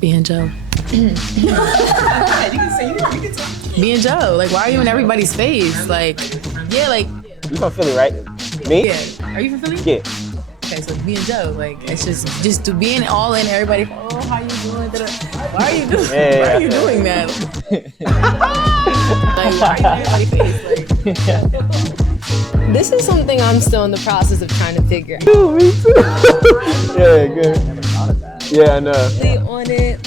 Being Joe. You can say you can talk. Being Joe. Like, why are you in everybody's face? Like, yeah, like. You from Philly, right? Me? Yeah. Are you from Philly? Yeah. Okay, so being Joe, like, it's just to being all in everybody. Oh, how you doing? Why are you doing? Yeah, why are you doing that? Like, why are you in everybody's face? Like. This is something I'm still in the process of trying to figure out. Me too. Yeah, good. Yeah, I know. On it.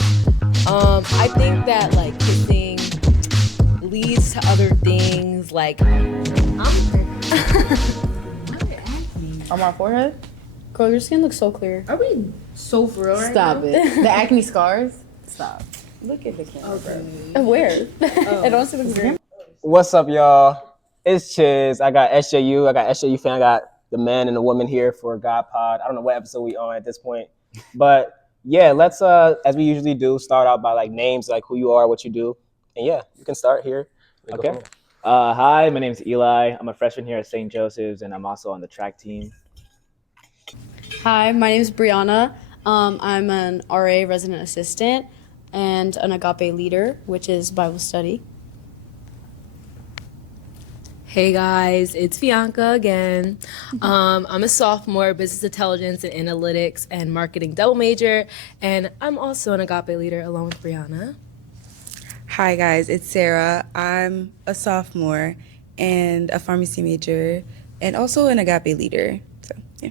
I think that like kissing leads to other things. Like, On my forehead? Girl, your skin looks so clear. Are we so for real right Stop now? it. The acne scars? Stop. Look at the camera, bro. Where? It also looks green. What's up, y'all? It's Chiz. I got SJU. I got SJU fan. I got the man and the woman here for GODPOD. I don't know what episode we on at this point, but yeah, let's as we usually do, start out by like names, like who you are, what you do, and yeah, you can start here. Okay. Hi, my name is Eli. I'm a freshman here at St. Joseph's, and I'm also on the track team. Hi, my name is Brianna. I'm an RA resident assistant and an agape leader, which is Bible study. hey guys, it's Bianca again. I'm a sophomore, business intelligence and analytics and marketing double major, and I'm also an agape leader along with Brianna. Hi guys, it's Sarah. I'm a sophomore and a pharmacy major and also an agape leader. So, yeah.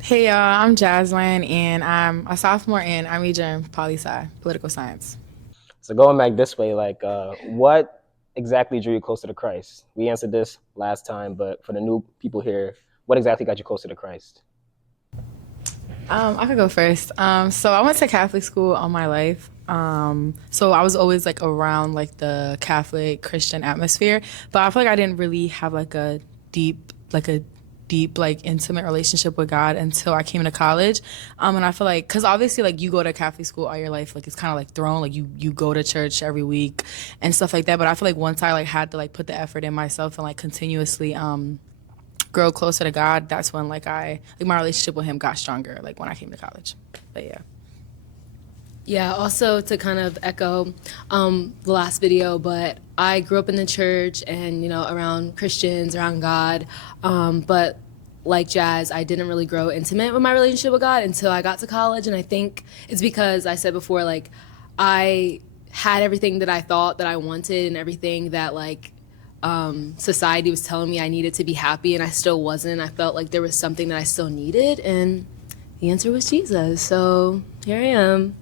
Hey, y'all. I'm Jaslyn, and I'm a sophomore, and I major in poli-sci, political science. So going back this way, like what exactly drew you closer to Christ? We answered this last time, but for the new people here, what exactly got you closer to Christ? I could go first. So I went to Catholic school all my life. So I was always like around like the Catholic Christian atmosphere, but I feel like I didn't really have like a deep intimate relationship with God until I came to college. And I feel like, cause obviously like you go to Catholic school all your life, like it's kind of like thrown, like you go to church every week and stuff like that. But I feel like once I like had to like put the effort in myself and like continuously, grow closer to God, that's when like my relationship with him got stronger, like when I came to college. But yeah. Yeah, also to kind of echo the last video, but I grew up in the church and, you know, around Christians, around God, but like Jazz, I didn't really grow intimate with my relationship with God until I got to college, and I think it's because I said before, like, I had everything that I thought that I wanted and everything that, like, society was telling me I needed to be happy, and I still wasn't. I felt like there was something that I still needed, and the answer was Jesus, so here I am.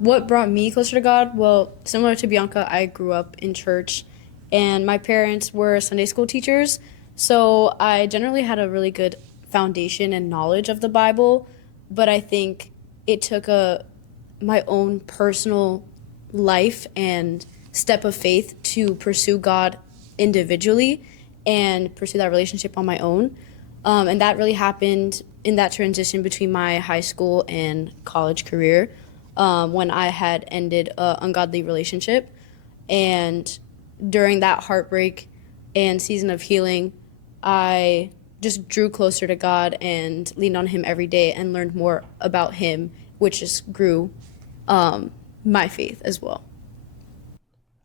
What brought me closer to God? Well, similar to Bianca, I grew up in church, and my parents were Sunday school teachers, so I generally had a really good foundation and knowledge of the Bible, but I think it took my own personal life and step of faith to pursue God individually and pursue that relationship on my own. And that really happened in that transition between my high school and college career. When I had ended an ungodly relationship. And during that heartbreak and season of healing, I just drew closer to God and leaned on him every day and learned more about him, which just grew my faith as well.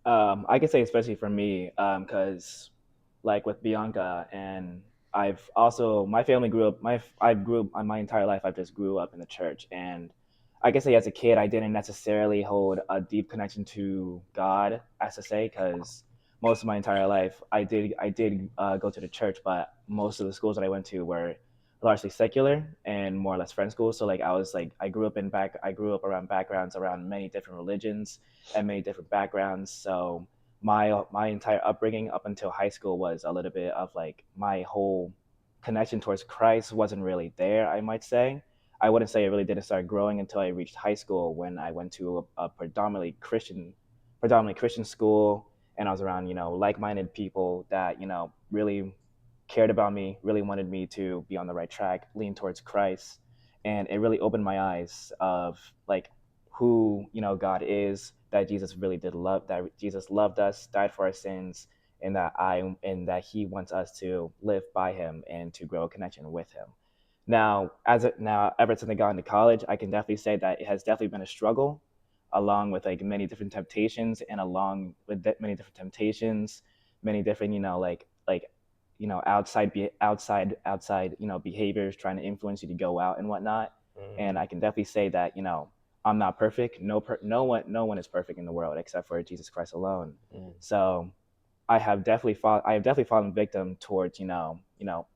I can say especially for me, because like with Bianca, and I've also, my family grew up, my entire life, I've just grew up in the church, and I can say as a kid, I didn't necessarily hold a deep connection to God, as to say, because most of my entire life, I did go to the church, but most of the schools that I went to were largely secular and more or less friend schools. So like I grew up around backgrounds around many different religions and many different backgrounds. So my entire upbringing up until high school was a little bit of like my whole connection towards Christ wasn't really there, I might say. I wouldn't say it really didn't start growing until I reached high school, when I went to a predominantly Christian school, and I was around, like-minded people that, really cared about me, really wanted me to be on the right track, lean towards Christ. And it really opened my eyes of like who, God is, that Jesus really did love, that Jesus loved us, died for our sins, and that he wants us to live by him and to grow a connection with him. Now, ever since I got into college, I can definitely say that it has definitely been a struggle, along with like many different temptations, and along with many different temptations, many different outside behaviors trying to influence you to go out and whatnot. And I can definitely say that I'm not perfect. No one is perfect in the world except for Jesus Christ alone. So I have definitely fallen victim towards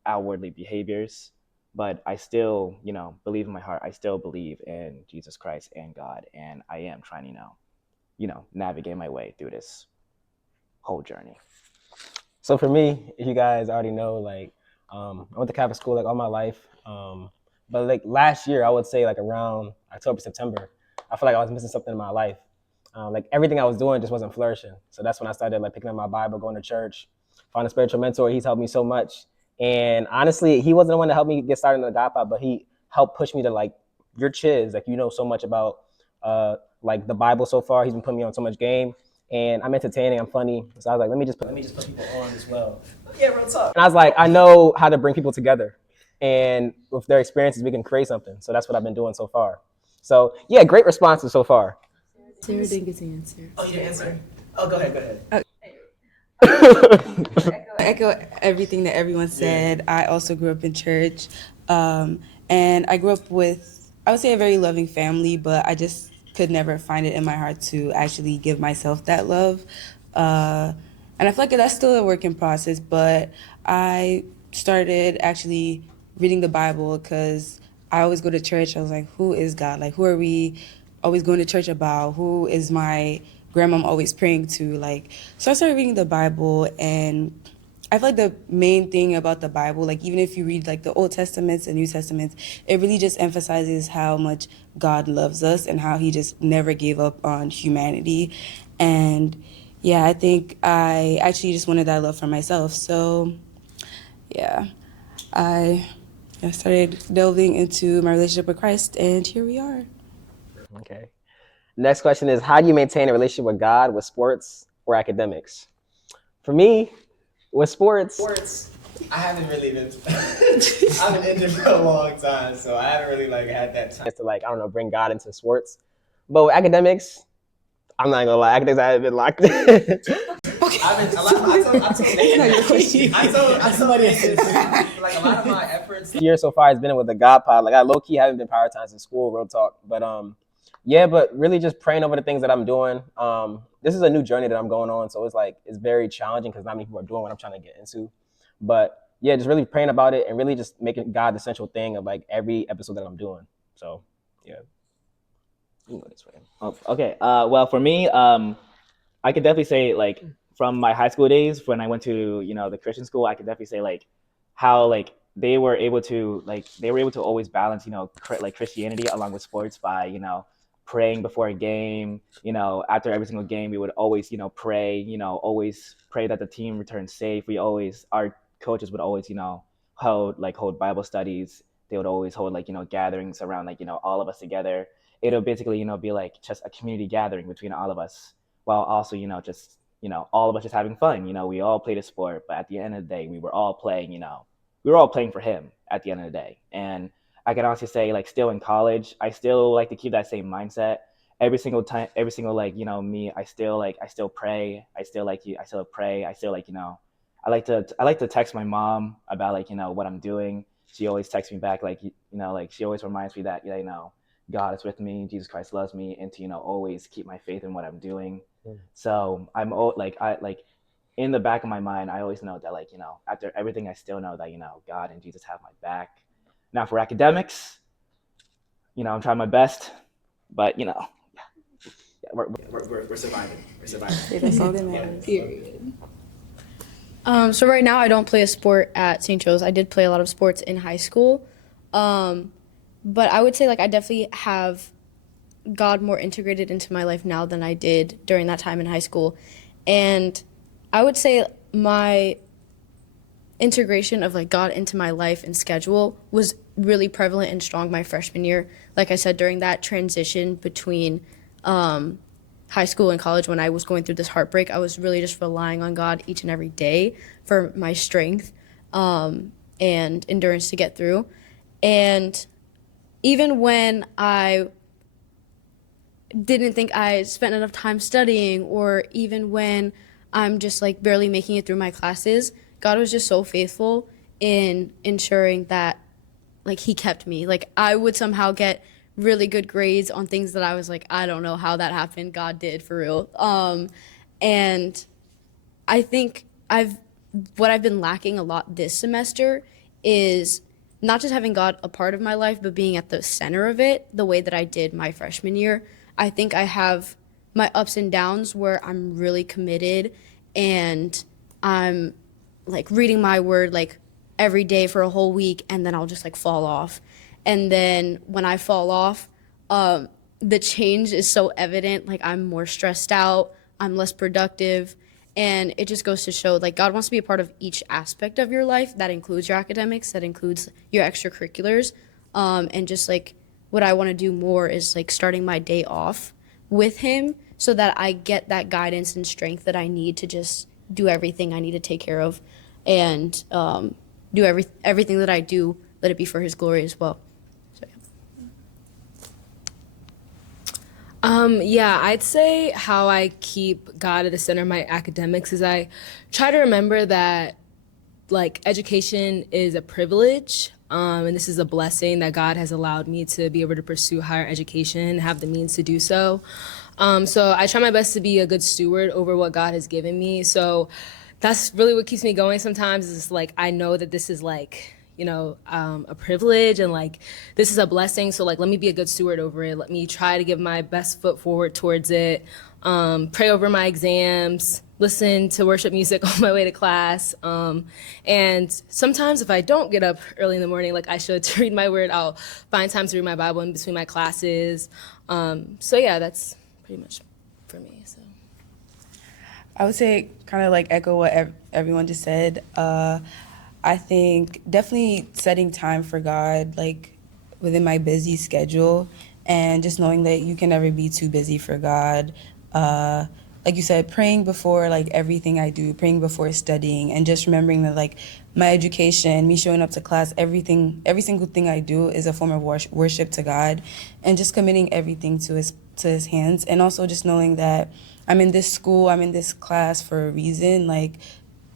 outwardly behaviors, but I still believe in my heart. I still believe in Jesus Christ and God, and I am trying to navigate my way through this whole journey. So for me, if you guys already know, like I went to Catholic school like all my life, but like last year, I would say like around October, September, I feel like I was missing something in my life. Like everything I was doing just wasn't flourishing. So that's when I started like picking up my Bible, going to church, found a spiritual mentor. He's helped me so much. And honestly, he wasn't the one to help me get started in the GODPOD, but he helped push me to like, you're chiz. Like, you know so much about like the Bible so far. He's been putting me on so much game. And I'm entertaining, I'm funny. So I was like, let me just put people on as well. Yeah, real talk. And I was like, I know how to bring people together. And with their experiences, we can create something. So that's what I've been doing so far. So yeah, great responses so far. Sarah didn't get to answer. Oh, you didn't answer? Oh, go ahead. Echo everything that everyone said. I also grew up in church, and I grew up with, I would say, a very loving family, but I just could never find it in my heart to actually give myself that love. And I feel like that's still a work in process, but I started actually reading the Bible because I always go to church. I was like, who is God? Like, who are we always going to church about? Who is my grandmom always praying to? Like, so I started reading the Bible, and I feel like the main thing about the Bible, like even if you read like the Old Testaments and New Testaments, it really just emphasizes how much God loves us and how he just never gave up on humanity. And yeah, I think I actually just wanted that love for myself. So yeah, I started delving into my relationship with Christ, and here we are. Okay. Next question is, how do you maintain a relationship with God, with sports or academics? For me, with sports, I haven't really been. I've been in there for a long time, so I haven't really like had that time. to like, I don't know, bring God into sports. But with academics, I'm not gonna lie, academics I haven't been locked in. I've been. I told somebody like a lot of my efforts. This year so far has been with the GODPOD. Like I low key haven't been prioritizing school, real talk. But yeah, but really just praying over the things that I'm doing. This is a new journey that I'm going on, so it's very challenging because not many people are doing what I'm trying to get into. But yeah, just really praying about it and really just making God the central thing of like every episode that I'm doing. So yeah. You can go this way. Oh, okay. Well, for me, I could definitely say like from my high school days when I went to the Christian school, I could definitely say like how like they were able to always balance like Christianity along with sports by praying before a game. After every single game, we would always pray. Always pray that the team returns safe. Our coaches would always hold Bible studies. They would always hold gatherings around all of us together. It'll basically be like just a community gathering between all of us, while also just all of us just having fun. We all played a sport, but at the end of the day, we were all playing. We were all playing for him at the end of the day. And I can honestly say, like, still in college, I still like to keep that same mindset. Every single time, me, I still pray. I still pray. I still I like to text my mom about what I'm doing. She always texts me back she always reminds me that God is with me, Jesus Christ loves me, and to always keep my faith in what I'm doing. So I'm in the back of my mind, I always know that after everything, I still know that God and Jesus have my back. Now for academics, I'm trying my best, but We're surviving. We're surviving. That's all that matters. Period. So right now I don't play a sport at St. Joe's. I did play a lot of sports in high school. But I would say I definitely have God more integrated into my life now than I did during that time in high school. And I would say my integration of God into my life and schedule was really prevalent and strong my freshman year. Like I said, during that transition between high school and college, when I was going through this heartbreak, I was really just relying on God each and every day for my strength and endurance to get through. And even when I didn't think I spent enough time studying, or even when I'm just like barely making it through my classes, God was just so faithful in ensuring that like he kept me. Like I would somehow get really good grades on things that I was like, I don't know how that happened. God did for real. And I think what I've been lacking a lot this semester is not just having God a part of my life, but being at the center of it the way that I did my freshman year. I think I have my ups and downs where I'm really committed and I'm like reading my word like every day for a whole week, and then I'll just like fall off. And then when I fall off, the change is so evident. Like I'm more stressed out, I'm less productive, and it just goes to show like God wants to be a part of each aspect of your life. That includes your academics, that includes your extracurriculars, and just like what I want to do more is like starting my day off with Him so that I get that guidance and strength that I need to just do everything I need to take care of, and do everything that I do, let it be for His glory as well. So, Yeah, I'd say how I keep God at the center of my academics is I try to remember that like education is a privilege, and this is a blessing that God has allowed me to be able to pursue higher education, have the means to do so. So I try my best to be a good steward over what God has given me. So that's really what keeps me going sometimes, is like I know that this is like, you know, a privilege, and like this is a blessing. So like let me be a good steward over it. Let me try to give my best foot forward towards it. Pray over my exams, listen to worship music on my way to class. And sometimes if I don't get up early in the morning like I should to read my word, I'll find time to read my Bible in between my classes. So yeah, that's pretty much for me. So I would say kind of like echo what everyone just said. I think definitely setting time for God, like within my busy schedule, and just knowing that you can never be too busy for God. Like you said, praying before like everything I do, praying before studying, and just remembering that like my education, me showing up to class, every single thing I do is a form of worship to God, and just committing everything to His hands, and also just knowing that I'm in this school, I'm in this class for a reason. Like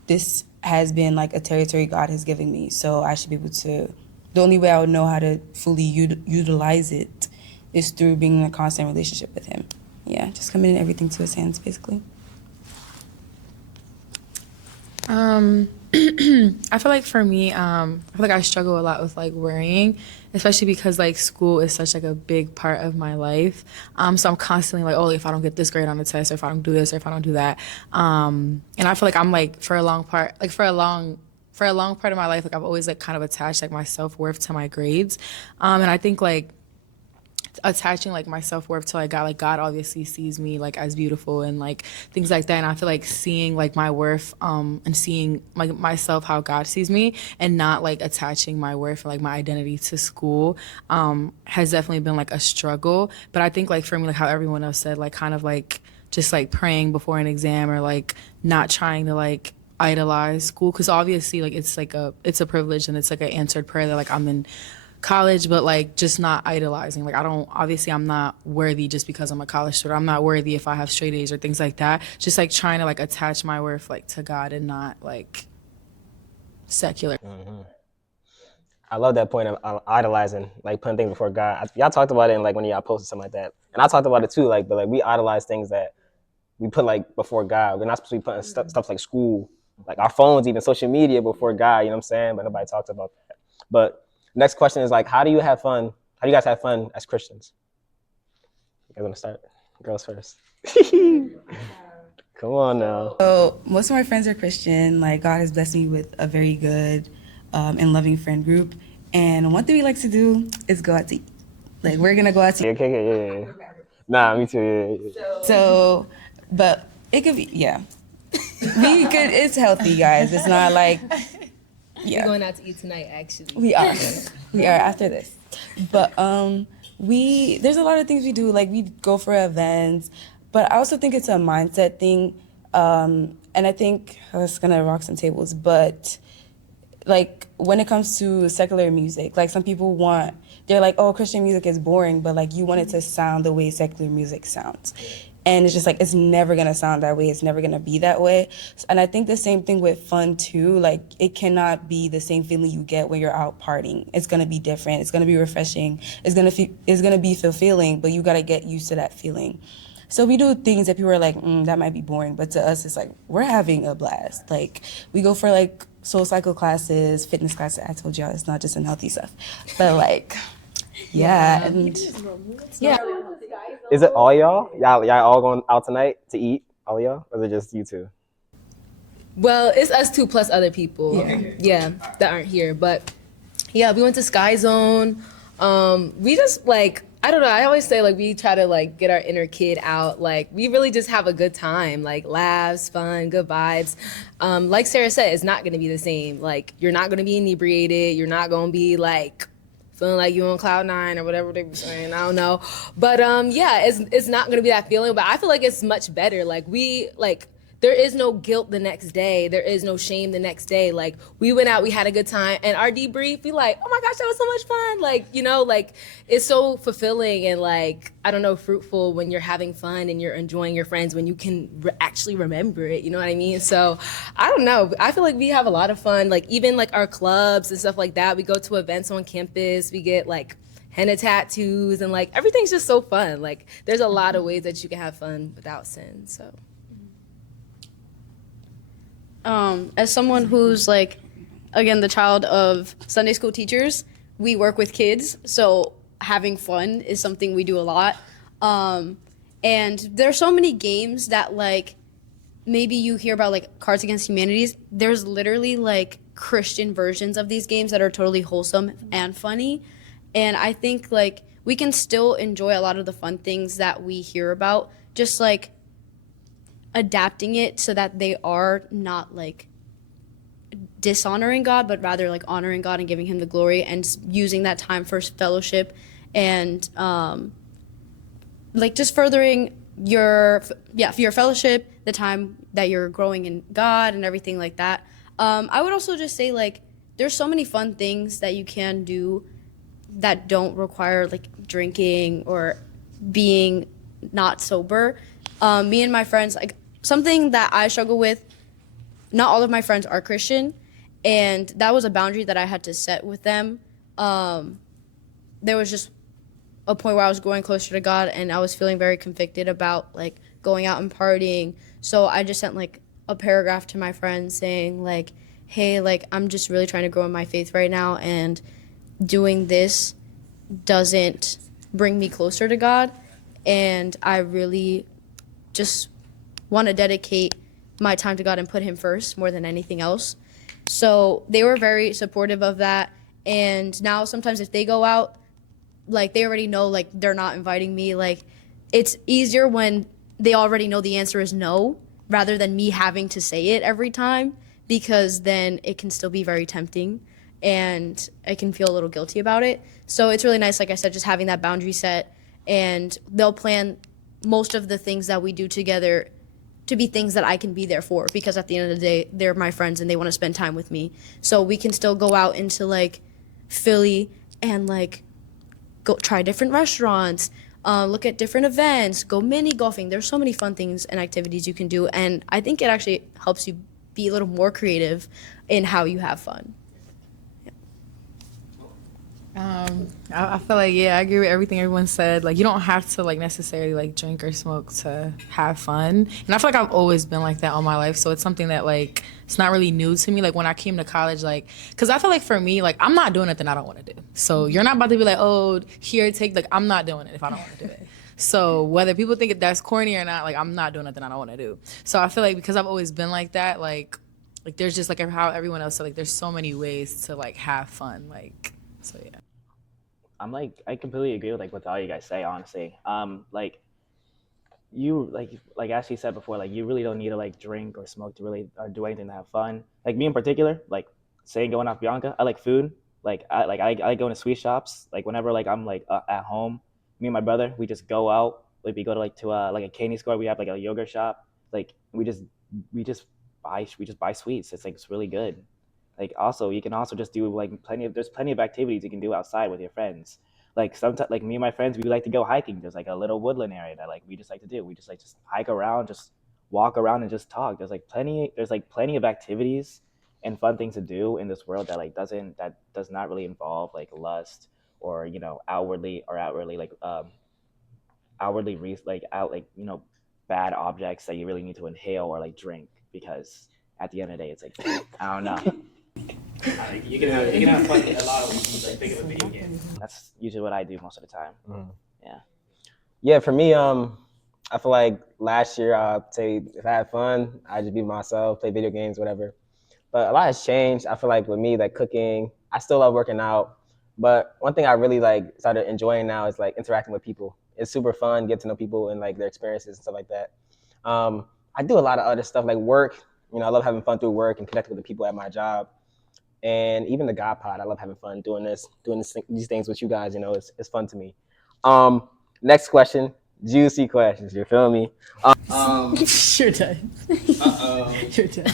this has been like a territory God has given me, so I should be able to. The only way I would know how to fully utilize it is through being in a constant relationship with Him. Yeah, just committing everything to His hands, basically. I feel like for me, I feel like I struggle a lot with like worrying, especially because like school is such like a big part of my life. So I'm constantly like, oh, if I don't get this grade on the test, or if I don't do this, or if I don't do that. And I feel like I'm like for a long part of my life, like I've always like kind of attached like my self-worth to my grades. And I think like attaching like my self-worth to like God obviously sees me like as beautiful and like things like that, and I feel like seeing like my worth and seeing like myself how God sees me, and not like attaching my worth or like my identity to school has definitely been like a struggle. But I think like for me, like how everyone else said, like kind of like just like praying before an exam, or like not trying to like idolize school, because obviously like it's a privilege, and it's like an answered prayer that like I'm in college, but like just not idolizing. Like I'm not worthy just because I'm a college student. I'm not worthy if I have straight A's or things like that. Just like trying to like attach my worth like to God, and not like secular. Mm-hmm. I love that point of idolizing, like putting things before God. Y'all talked about it in like when y'all posted something like that, and I talked about it too. Like, but like we idolize things that we put like before God. We're not supposed to be putting stuff like school, like our phones, even social media before God. You know what I'm saying? But nobody talks about that. But next question is like, how do you have fun? How do you guys have fun as Christians? You guys want to start? Girls first. Come on now. So most of my friends are Christian. Like God has blessed me with a very good and loving friend group. And one thing we like to do is go out to eat. Like we're gonna go out to eat. Okay, yeah. Nah, me too. Yeah. So, but it could be, yeah. It's healthy, guys. It's not like, yeah. we're going out to eat tonight, actually. We are after this. But there's a lot of things we do. Like we go for events, but I also think it's a mindset thing. And I think it's gonna rock some tables, but like when it comes to secular music, like some people they're like, oh, Christian music is boring, but like you want it to sound the way secular music sounds. And it's just like, it's never gonna sound that way. It's never gonna be that way. And I think the same thing with fun too. Like it cannot be the same feeling you get when you're out partying. It's gonna be different. It's gonna be refreshing. It's gonna be fulfilling, but you gotta get used to that feeling. So we do things that people are like, that might be boring, but to us, it's like, we're having a blast. Like, we go for like soul cycle classes, fitness classes. I told y'all it's not just unhealthy stuff, but like, yeah. And Yeah. Is it all y'all? Y'all all going out tonight to eat? All y'all? Or is it just you two? Well, it's us two plus other people. Yeah, that aren't here. But yeah, we went to Sky Zone. We just like, I don't know, I always say like we try to like get our inner kid out. Like we really just have a good time, like laughs, fun, good vibes. Like Sarah said, it's not gonna be the same. Like you're not gonna be inebriated. You're not gonna be like feeling like you on cloud nine or whatever they were saying. I don't know. But yeah, it's not gonna be that feeling. But I feel like it's much better. Like there is no guilt the next day. There is no shame the next day. Like we went out, we had a good time, and our debrief, we like, oh my gosh, that was so much fun. Like, you know, like it's so fulfilling and like, I don't know, fruitful when you're having fun and you're enjoying your friends when you can actually remember it. You know what I mean? So I don't know. I feel like we have a lot of fun. Like even like our clubs and stuff like that. We go to events on campus. We get like henna tattoos and like everything's just so fun. Like there's a lot of ways that you can have fun without sin. So. As someone who's like, again, the child of Sunday school teachers, we work with kids, so having fun is something we do a lot. And there's so many games that like, maybe you hear about like Cards Against Humanities. There's literally like Christian versions of these games that are totally wholesome and funny. And I think like we can still enjoy a lot of the fun things that we hear about, just like adapting it so that they are not like dishonoring God, but rather like honoring God and giving him the glory, and using that time for fellowship and like just furthering your fellowship, the time that you're growing in God and everything like that. I would also just say like there's so many fun things that you can do that don't require like drinking or being not sober. Me and my friends, like something that I struggle with, not all of my friends are Christian, and that was a boundary that I had to set with them. There was just a point where I was growing closer to God, and I was feeling very convicted about like going out and partying. So I just sent like a paragraph to my friends saying like, hey, like I'm just really trying to grow in my faith right now, and doing this doesn't bring me closer to God, and I really just want to dedicate my time to God and put him first more than anything else. So they were very supportive of that. And now sometimes if they go out, like they already know like they're not inviting me. Like it's easier when they already know the answer is no, rather than me having to say it every time, because then it can still be very tempting and I can feel a little guilty about it. So it's really nice, like I said, just having that boundary set, and they'll plan most of the things that we do together to be things that I can be there for, because at the end of the day, they're my friends and they want to spend time with me. So we can still go out into like Philly and like go try different restaurants, look at different events, go mini golfing. There's so many fun things and activities you can do, and I think it actually helps you be a little more creative in how you have fun. I feel like, yeah, I agree with everything everyone said. Like, you don't have to like necessarily like drink or smoke to have fun. And I feel like I've always been like that all my life. So it's something that like, it's not really new to me. Like when I came to college, like, cause I feel like for me, like I'm not doing nothing I don't want to do. So you're not about to be like, oh, here, take, like, I'm not doing it if I don't want to do it. So whether people think that's corny or not, like I'm not doing nothing I don't want to do. So I feel like because I've always been like that, like there's just like how everyone else said, like there's so many ways to like have fun. Like, so yeah. I completely agree with like what all you guys say, honestly. Like you like Ashley said before, like you really don't need to like drink or smoke to really or do anything to have fun. Like me in particular, like saying going off Bianca, I like food. I like going to sweet shops. Like whenever like I'm like at home, me and my brother, we just go out. Like we go to like a candy store. We have like a yogurt shop. Like we just buy sweets. It's like it's really good. like also you can also just do like there's plenty of activities you can do outside with your friends. Like sometimes, like me and my friends, we like to go hiking. There's like a little woodland area that like we just like to do. We just like just hike around, just walk around and just talk. There's like plenty of activities and fun things to do in this world that does not really involve like lust or outwardly like like out like bad objects that you really need to inhale or like drink, because at the end of the day it's like I don't know. You can have fun a lot of weeks, like think of a video game. That's usually what I do most of the time. Yeah, for me, I feel like last year I'd say if I had fun, I'd just be myself, play video games, whatever. But a lot has changed. I feel like with me, like cooking, I still love working out. But one thing I really like started enjoying now is like interacting with people. It's super fun, get to know people and like their experiences and stuff like that. I do a lot of other stuff like work. I love having fun through work and connecting with the people at my job. And even the GODPOD, I love having fun doing these things with you guys. It's fun to me. Next question, juicy questions. You feel me? You're done. You're done.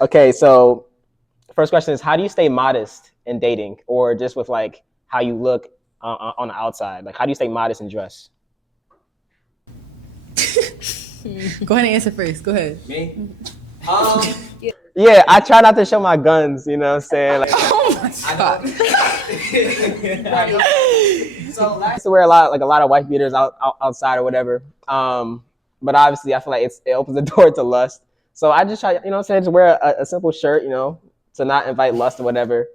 Okay, so first question is, how do you stay modest in dating, or just with like how you look on the outside? Like, how do you stay modest in dress? Go ahead and answer first. Go ahead. Me? Yeah, I try not to show my guns. You know what I'm saying? Like, Oh my god. So I used to wear a lot of wife beaters outside or whatever. But obviously, I feel like it opens the door to lust. So I just try, just wear a simple shirt, to not invite lust or whatever.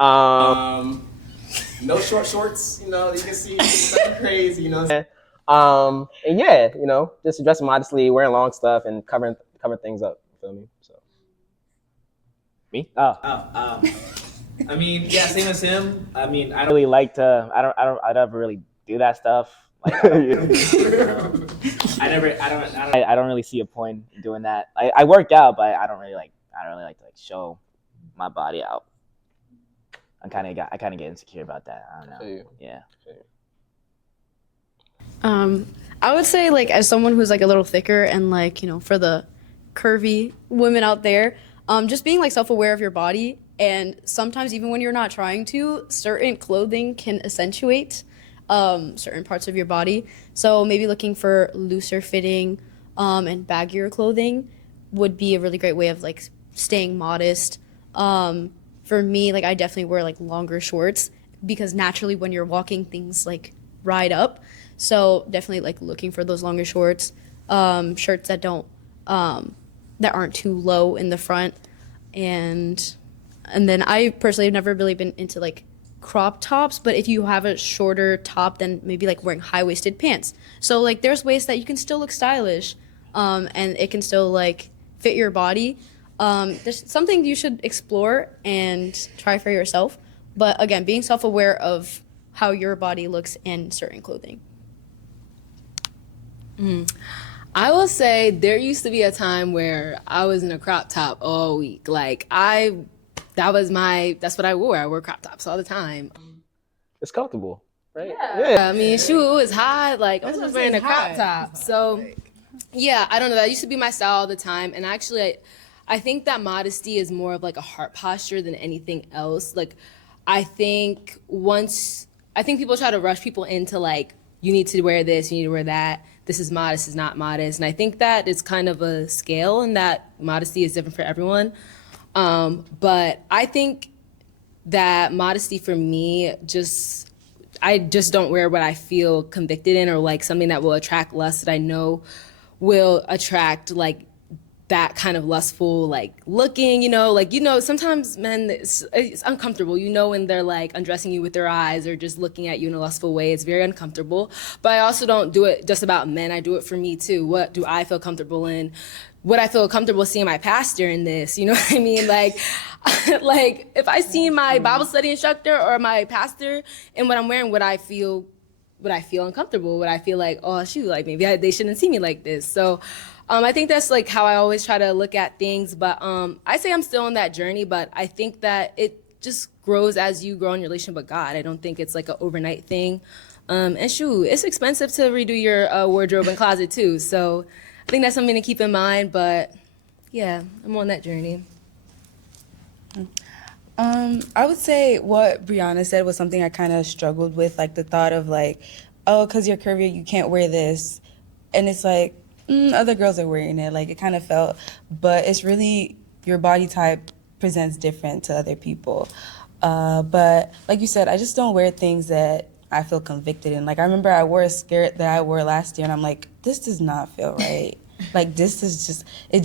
no short shorts, you can see something crazy, And yeah, just dressing modestly, wearing long stuff, and covering things up. You feel me? So Me? I mean, yeah, same as him. I mean, I I don't really like to. I don't really do that stuff. Like, I don't really see a point in doing that. I work out, but I don't really like to like show my body out. I kind of get insecure about that. I don't know. Yeah. I would say, like, as someone who's like a little thicker and like, for the curvy women out there, just being like self-aware of your body, and sometimes even when you're not trying to, certain clothing can accentuate certain parts of your body. So maybe looking for looser fitting and baggier clothing would be a really great way of like staying modest. For me, like, I definitely wear like longer shorts because naturally when you're walking, things like ride up. So definitely like looking for those longer shorts, shirts that that aren't too low in the front, and then I personally have never really been into like crop tops, but if you have a shorter top, then maybe like wearing high-waisted pants. So like there's ways that you can still look stylish, and it can still like fit your body. There's something you should explore and try for yourself. But again, being self-aware of how your body looks in certain clothing. I will say there used to be a time where I was in a crop top all week. Like that's what I wore. I wore crop tops all the time. it's comfortable, right? Yeah. I mean, shoot, it was hot. Like, I was just wearing a crop top. So, yeah, I don't know. That used to be my style all the time. And actually, I think that modesty is more of like a heart posture than anything else. Like, I think people try to rush people into like, you need to wear this, you need to wear that. This is modest, this is not modest. And I think that it's kind of a scale, and that modesty is different for everyone. But I think that modesty for me, I just don't wear what I feel convicted in, or like something that will attract lust that I know will attract like that kind of lustful like looking, sometimes men, it's uncomfortable, when they're like undressing you with their eyes or just looking at you in a lustful way. It's very uncomfortable. But I also don't do it just about men. I do it for me too. What do I feel comfortable in? Would I feel comfortable seeing my pastor in this? You know what I mean? Like, like if I see my Bible study instructor or my pastor in what I'm wearing, would I feel uncomfortable? Would I feel like, oh shoot, like maybe they shouldn't see me like this? So I think that's like how I always try to look at things. But I say I'm still on that journey, but I think that it just grows as you grow in your relationship with God. I don't think it's like an overnight thing. And shoot, it's expensive to redo your wardrobe and closet too. So I think that's something to keep in mind, but Yeah, I'm on that journey. I would say what Brianna said was something I kind of struggled with, like the thought of like, oh, because you're curvy, you can't wear this. And it's like, other girls are wearing it. Like it kind of felt, but it's really your body type presents different to other people. But like you said, I just don't wear things that I feel convicted in. Like I remember I wore a skirt that I wore last year and I'm like, this does not feel right. Like this is just, it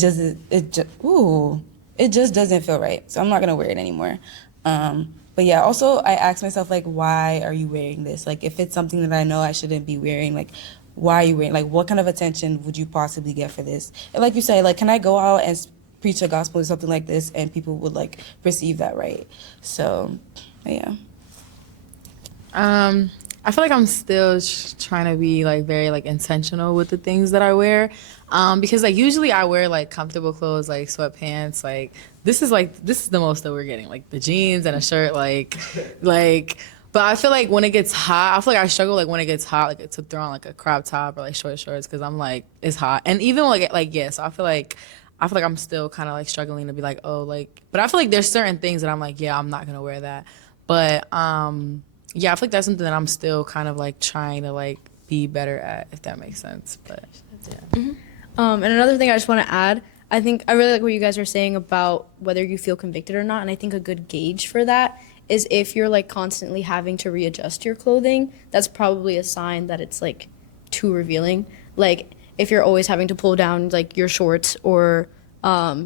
just doesn't feel right. So I'm not gonna wear it anymore. But yeah, also I ask myself like, why are you wearing this? Like if it's something that I know I shouldn't be wearing, like why are you wearing? Like what kind of attention would you possibly get for this? And like you say, like can I go out and preach the gospel or something like this and people would like perceive that right? So yeah. I feel like I'm still trying to be like very like intentional with the things that I wear, because like usually I wear like comfortable clothes like sweatpants. Like this is the most that we're getting, like the jeans and a shirt like. But I feel like when it gets hot, I feel like I struggle like when it gets hot like to throw on like a crop top or like short shorts because I'm like it's hot, and even like yeah. So I feel like I'm still kind of like struggling to be like oh like, but I feel like there's certain things that I'm like yeah I'm not gonna wear that, but yeah, I feel like that's something that I'm still kind of like trying to like be better at, if that makes sense. But yeah. And another thing I just want to add, I think I really like what you guys are saying about whether you feel convicted or not. And I think a good gauge for that is if you're like constantly having to readjust your clothing, that's probably a sign that it's like too revealing. Like if you're always having to pull down like your shorts or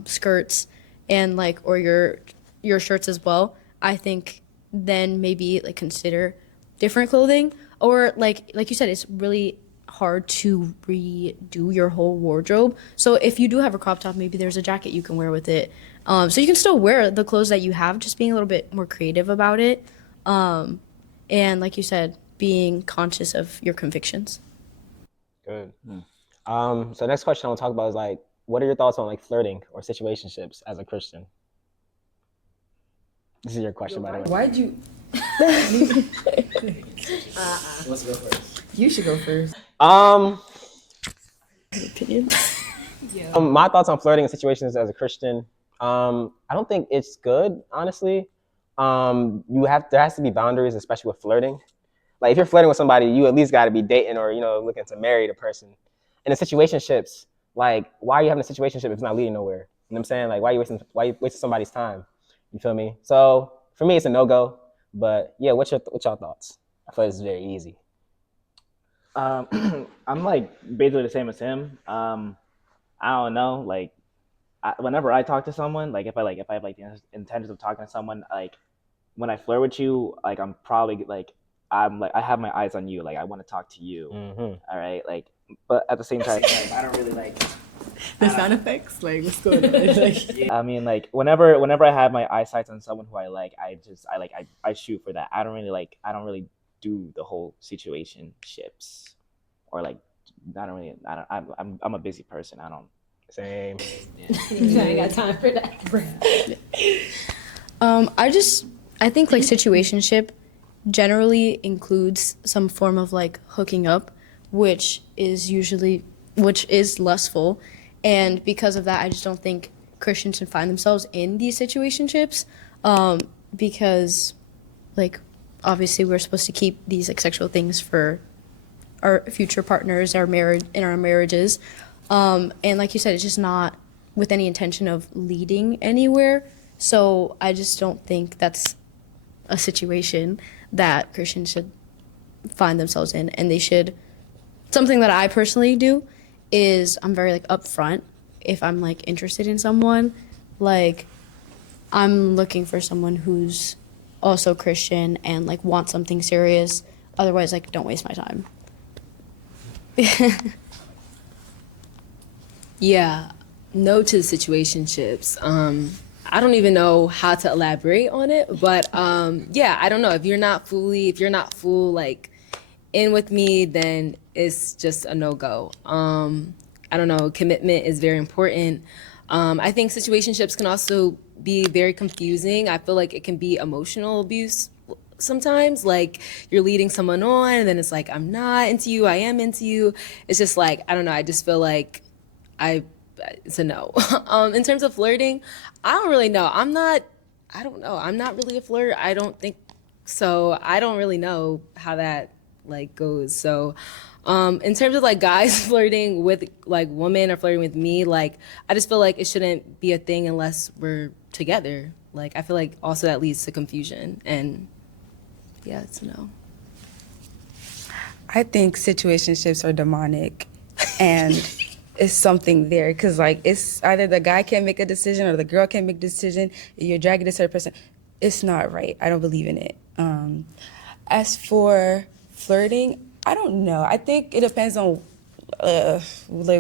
skirts and like or your shirts as well, I think then maybe like consider different clothing. Or like you said, it's really hard to redo your whole wardrobe. So if you do have a crop top, maybe there's a jacket you can wear with it. So you can still wear the clothes that you have, just being a little bit more creative about it. And like you said, being conscious of your convictions. Good. So next question I want to talk about is like, what are your thoughts on like flirting or situationships as a Christian? This is your question, by the way. Why'd you? Let's go first. You should go first. Opinion. My thoughts on flirting in situations as a Christian. I don't think it's good, honestly. There has to be boundaries, especially with flirting. Like if you're flirting with somebody, you at least got to be dating or looking to marry the person. And in situationships, like why are you having a situationship if it's not leading nowhere? You know what I'm saying? Like why are you wasting somebody's time? You feel me? So for me, it's a no-go. But yeah, what's your thoughts? I feel like it's very easy. I'm like basically the same as him. I don't know. Like, whenever I talk to someone, like if I have like the intentions of talking to someone, like when I flirt with you, like I'm probably like I have my eyes on you. Like I want to talk to you. Mm-hmm. All right. Like, but at the same time, like, I don't really like The sound effects, like what's going on? Like, I mean, like whenever I have my eyesight on someone who I like, I shoot for that. I don't really do the whole situationships, or like I'm a busy person. I don't. Same. I ain't got time for that. I think like situationship generally includes some form of like hooking up, which is lustful. And because of that, I just don't think Christians should find themselves in these situationships, because like obviously we're supposed to keep these like sexual things for our future partners, our marriages. And like you said, it's just not with any intention of leading anywhere. So I just don't think that's a situation that Christians should find themselves in. And they should, something that I personally do is I'm very like upfront if I'm like interested in someone. Like I'm looking for someone who's also Christian and like wants something serious. Otherwise, like don't waste my time. Yeah, no to situationships. I don't even know how to elaborate on it, but yeah, I don't know. If you're not full like in with me, then it's just a no-go. I don't know, commitment is very important. I think situationships can also be very confusing. I feel like it can be emotional abuse sometimes, like you're leading someone on and then it's like, I'm not into you, I am into you. It's just like, I don't know, I just feel like I it's a no. In terms of flirting, I don't really know. I'm not really a flirt. I don't think so. I don't really know how that like goes. So in terms of like guys flirting with like women or flirting with me, like I just feel like it shouldn't be a thing unless we're together. Like I feel like also that leads to confusion, and yeah, it's a no. I think situationships are demonic, and it's something there because like it's either the guy can't make a decision or the girl can't make a decision. You're dragging this other person. It's not right. I don't believe in it. As for flirting, I don't know. I think it depends on what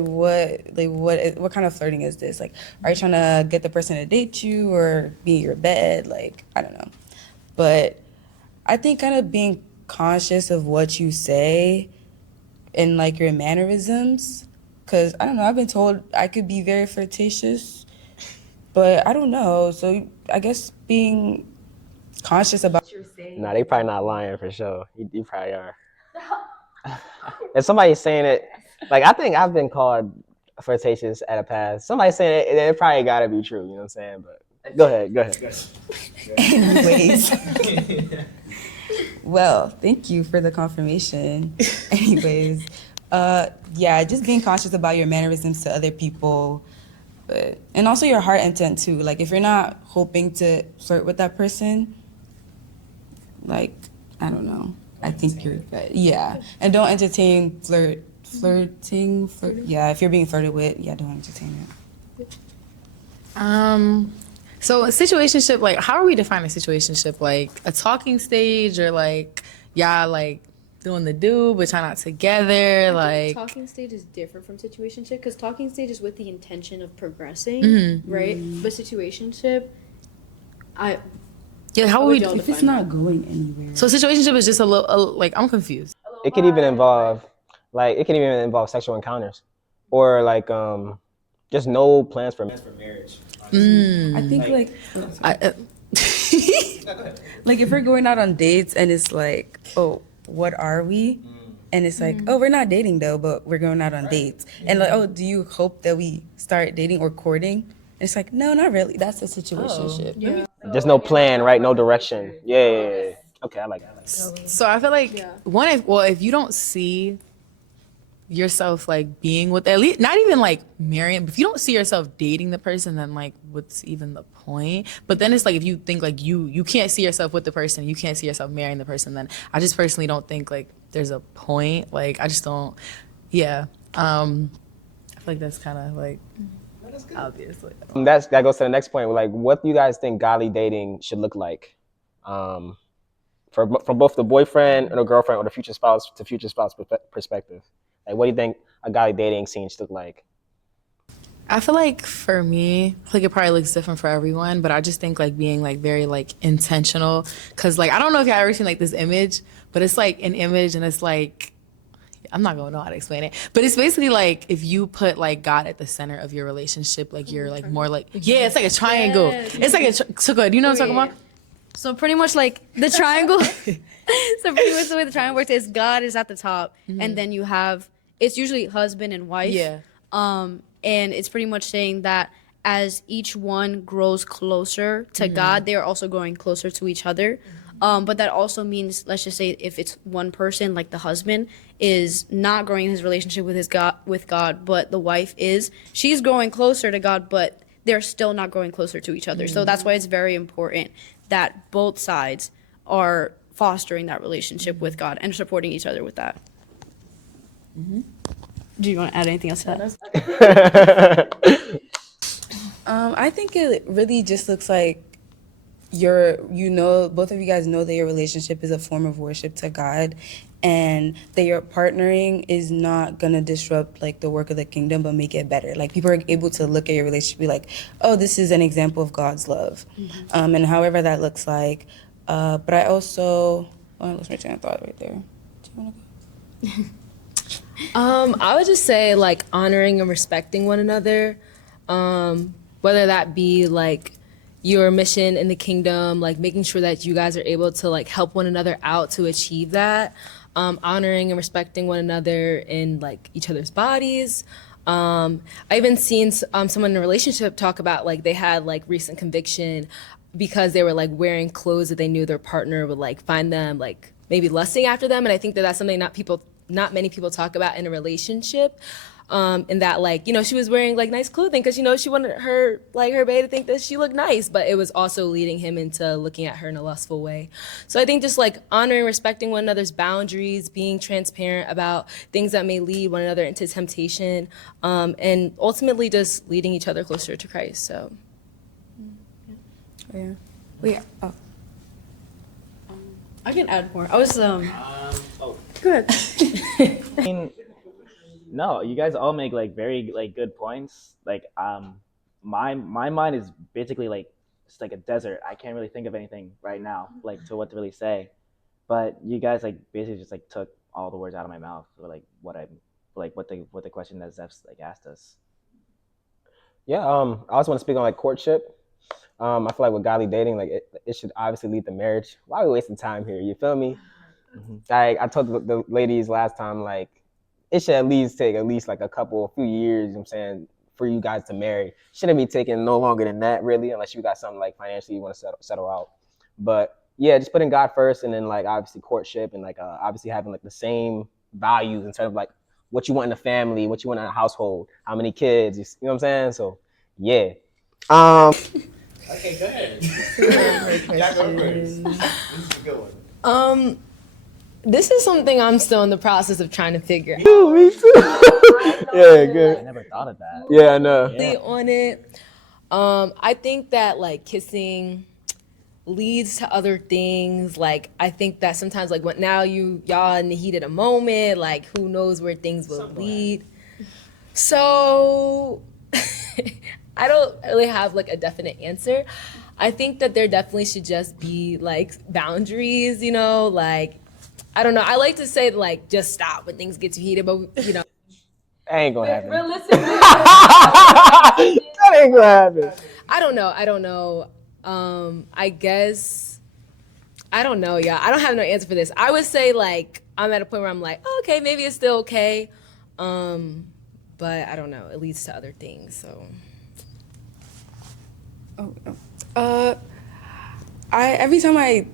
kind of flirting is this? Like, are you trying to get the person to date you or be in your bed? Like, I don't know. But I think kind of being conscious of what you say and like your mannerisms, because I don't know, I've been told I could be very flirtatious, but I don't know. So I guess being conscious about what you're saying. Nah, they probably not lying for sure. You probably are. If somebody's saying it, like I think I've been called flirtatious at a past. Somebody saying it probably gotta be true, you know what I'm saying? But go ahead. Anyways. Well, thank you for the confirmation. Anyways, yeah, just being conscious about your mannerisms to other people, and also your heart intent too. Like if you're not hoping to flirt with that person, like, I don't know. I think you're good. Yeah. And don't entertain flirting. Yeah, if you're being flirted with, yeah, don't entertain it. So a situationship, like how are we defining a situationship? Like a talking stage or like y'all like doing the do but y'all not together? Like talking stage is different from situationship because talking stage is with the intention of progressing, right? But situationship, how would we if it's not going anywhere? So situationship is just a little like I'm confused. It could even involve sexual encounters or like just no plans for marriage. I think like if we're going out on dates and it's like, oh, what are we? And it's like, oh, we're not dating though, but we're going out on dates. And like, oh, do you hope that we start dating or courting? And it's like, no, not really. That's a situationship. Yeah. There's no plan, right? No direction. Yeah. Okay, I like that. So I feel like if you don't see yourself like being with at least not even like marrying, but if you don't see yourself dating the person, then like what's even the point? But then it's like if you think like you can't see yourself with the person, you can't see yourself marrying the person, then I just personally don't think like there's a point. Like I just don't. I feel like that's kind of like obvious. That goes to the next point. Like, what do you guys think godly dating should look like? From both the boyfriend or the girlfriend or the future spouse perspective. Like, what do you think a godly dating scene should look like? I feel like for me, like it probably looks different for everyone, but I just think like being like very like intentional. Cause like, I don't know if y'all ever seen like this image, but it's like an image and it's like, I'm not gonna know how to explain it, but it's basically like if you put like God at the center of your relationship, like you're like more like, it's like a triangle. Yes. It's like so good. You know what I'm talking about? So pretty much like the triangle. So pretty much the way the triangle works is God is at the top, and then you have, it's usually husband and wife. Yeah. And it's pretty much saying that as each one grows closer to God, they are also growing closer to each other. But that also means, let's just say if it's one person, like the husband is not growing in his relationship with God, but the wife she's growing closer to God, but they're still not growing closer to each other. So that's why it's very important that both sides are fostering that relationship with God and supporting each other with that. Do you want to add anything else to that? I think it really just looks like both of you guys know that your relationship is a form of worship to God, and that your partnering is not gonna disrupt like the work of the kingdom, but make it better. Like people are able to look at your relationship and be like, oh, this is an example of God's love, and however that looks like. But I also, I lost my train of thought right there. Do you want to go? I would just say like honoring and respecting one another, whether that be like your mission in the kingdom, like making sure that you guys are able to like help one another out to achieve that, honoring and respecting one another in like each other's bodies, I even seen someone in a relationship talk about like they had like recent conviction because they were like wearing clothes that they knew their partner would like find them like maybe lusting after them. And I think that that's something not many people talk about in a relationship. And that like, you know, she was wearing like nice clothing because, you know, she wanted her bae to think that she looked nice, but it was also leading him into looking at her in a lustful way. So I think just like honoring, respecting one another's boundaries, being transparent about things that may lead one another into temptation, and ultimately just leading each other closer to Christ. So. Yeah. Oh. I can add more. I was Go ahead. I mean, no, you guys all make like very like good points. Like my mind is basically like it's like a desert. I can't really think of anything right now like to what to really say. But you guys like basically just like took all the words out of my mouth or like what the question that Zeph's like asked us. Yeah, I also want to speak on like courtship. I feel like with godly dating, like it should obviously lead to marriage. Why are we wasting time here? You feel me? Like I told the ladies last time, like it should at least take like a few years, you know what I'm saying, for you guys to marry. Shouldn't be taking no longer than that, really, unless you got something like financially you want to settle out. But yeah, just putting God first, and then like obviously courtship, and like obviously having like the same values in terms of like what you want in a family, what you want in a household, how many kids, you know what I'm saying? So yeah. Okay, go ahead. Y'all go first. This is a good one. This is something I'm still in the process of trying to figure out. Me too. Yeah, good. I never thought of that. Yeah, I know. On it. I think that like kissing leads to other things. Like I think that sometimes like when now y'all in the heat of the moment, like who knows where things will lead. So I don't really have like a definite answer. I think that there definitely should just be like boundaries, you know, like I don't know. I like to say like just stop when things get too heated, but you know. That ain't gonna happen. Realistically, That ain't gonna happen. I don't know. I guess I don't know, yeah. I don't have no answer for this. I would say like I'm at a point where I'm like, oh, okay, maybe it's still okay. But I don't know. It leads to other things, so. Every time I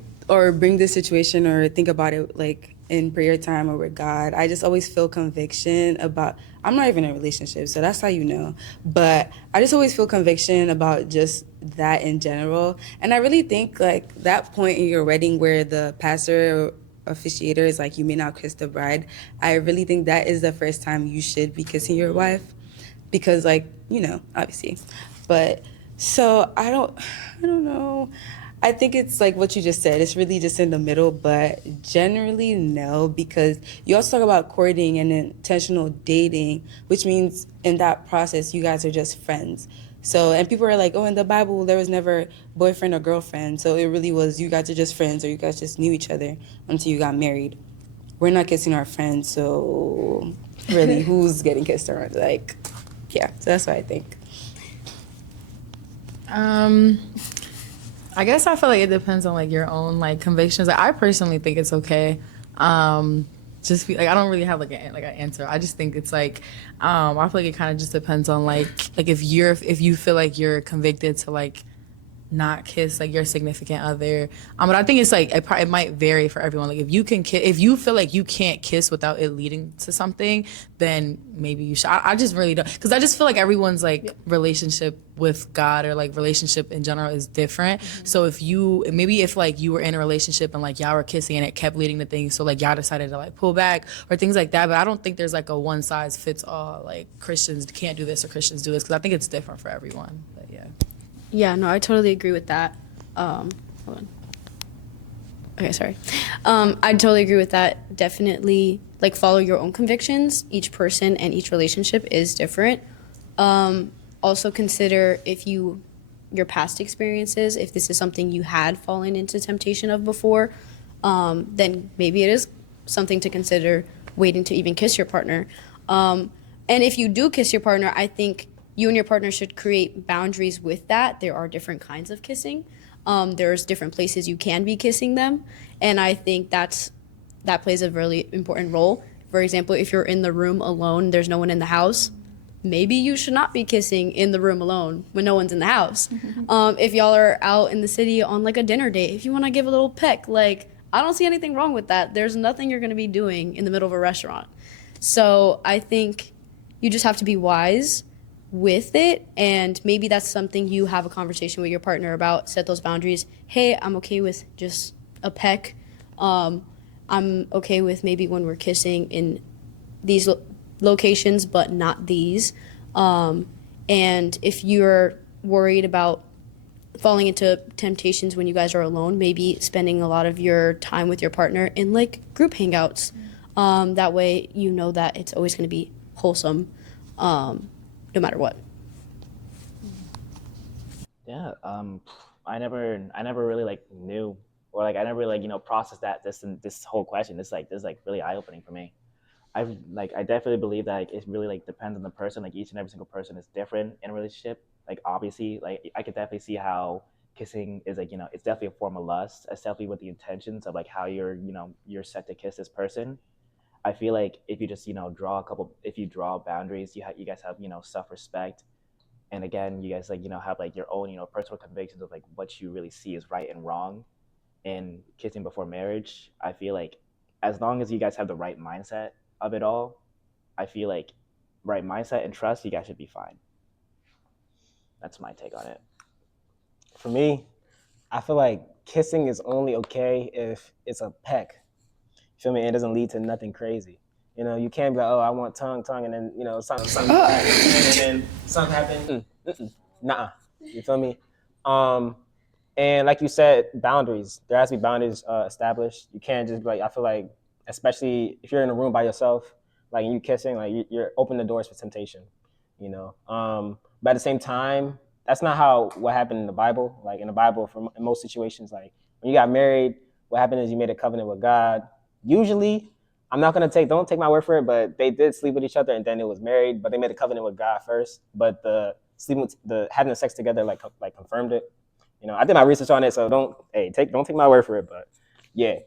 bring this situation or think about it like in prayer time or with God, I just always feel conviction about, I'm not even in a relationship, so that's how you know, but I just always feel conviction about just that in general. And I really think like that point in your wedding where the pastor or officiator is like, you may not kiss the bride, I really think that is the first time you should be kissing your wife, because like, you know, obviously. But so I don't know. I think it's like what you just said. It's really just in the middle, but generally no, because you also talk about courting and intentional dating, which means in that process you guys are just friends. So, and people are like, oh, in the Bible there was never boyfriend or girlfriend. So it really was you guys are just friends, or you guys just knew each other until you got married. We're not kissing our friends, so really who's getting kissed around? Like, yeah, so that's what I think. I guess I feel like it depends on like your own like convictions. Like I personally think it's okay. Just be, like I don't really have like an answer. I just think it's like I feel like it kind of just depends on like if you feel like you're convicted to like not kiss like your significant other. But I think it's like it might vary for everyone. Like if you feel like you can't kiss without it leading to something, then maybe you should. I just really don't, because I just feel like everyone's like relationship with God or like relationship in general is different. Mm-hmm. So if like you were in a relationship and like y'all were kissing and it kept leading to things, so like y'all decided to like pull back or things like that. But I don't think there's like a one size fits all. Like Christians can't do this or Christians do this, because I think it's different for everyone. But yeah. Yeah, no, I totally agree with that. Hold on. Okay, sorry. I totally agree with that. Definitely, like, follow your own convictions. Each person and each relationship is different. Also consider your past experiences, if this is something you had fallen into temptation of before, then maybe it is something to consider waiting to even kiss your partner. And if you do kiss your partner, I think you and your partner should create boundaries with that. There are different kinds of kissing. There's different places you can be kissing them. And I think that plays a really important role. For example, if you're in the room alone, there's no one in the house, maybe you should not be kissing in the room alone when no one's in the house. If y'all are out in the city on like a dinner date, if you want to give a little peck, like I don't see anything wrong with that. There's nothing you're going to be doing in the middle of a restaurant. So I think you just have to be wise with it, and maybe that's something you have a conversation with your partner about. Set those boundaries. Hey, I'm okay with just a peck. I'm okay with maybe when we're kissing in these locations, but not these. And if you're worried about falling into temptations when you guys are alone, maybe spending a lot of your time with your partner in like group hangouts. That way you know that it's always going to be wholesome, no matter what. Yeah, I never really like knew, or like I never really, like, you know, processed that this whole question. This is really eye opening for me. I definitely believe that like, it really like depends on the person. Like each and every single person is different in a relationship. Like obviously, like I could definitely see how kissing is like, you know, it's definitely a form of lust. It's definitely with the intentions of like how you're set to kiss this person. I feel like if you just, you know, if you draw boundaries, you guys have, you know, self-respect. And again, you guys like, you know, have like your own, you know, personal convictions of like what you really see is right and wrong in kissing before marriage. I feel like as long as you guys have the right mindset of it all, I feel like right mindset and trust, you guys should be fine. That's my take on it. For me, I feel like kissing is only okay if it's a peck. You feel me? It doesn't lead to nothing crazy. You know, you can't be like, oh, I want tongue, and then, you know, something happens, and then something happens. Nah, you feel me? And like you said, boundaries. There has to be boundaries established. You can't just be like, I feel like, especially if you're in a room by yourself, like you kissing, like you're open the doors for temptation, you know. But at the same time, that's not what happened in the Bible. Like in the Bible, in most situations, like when you got married, what happened is you made a covenant with God. Usually, don't take my word for it, but they did sleep with each other and then it was married, but they made a covenant with God first. But having the sex together like confirmed it. You know, I did my research on it, so don't take my word for it, but yeah.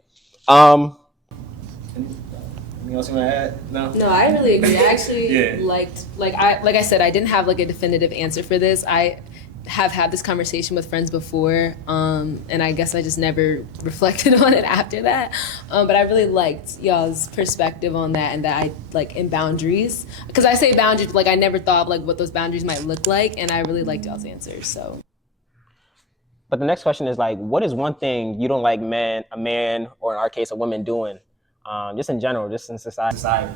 Anything else you want to add? No, I really agree. I actually liked, like I said, I didn't have like a definitive answer for this. I have had this conversation with friends before, and I guess I just never reflected on it after that. But I really liked y'all's perspective on that, and that I like in boundaries. Because I say boundaries, like I never thought of like what those boundaries might look like, and I really liked y'all's answers. So. But the next question is like, what is one thing you don't like a man, or in our case, a woman doing, just in general, just in society?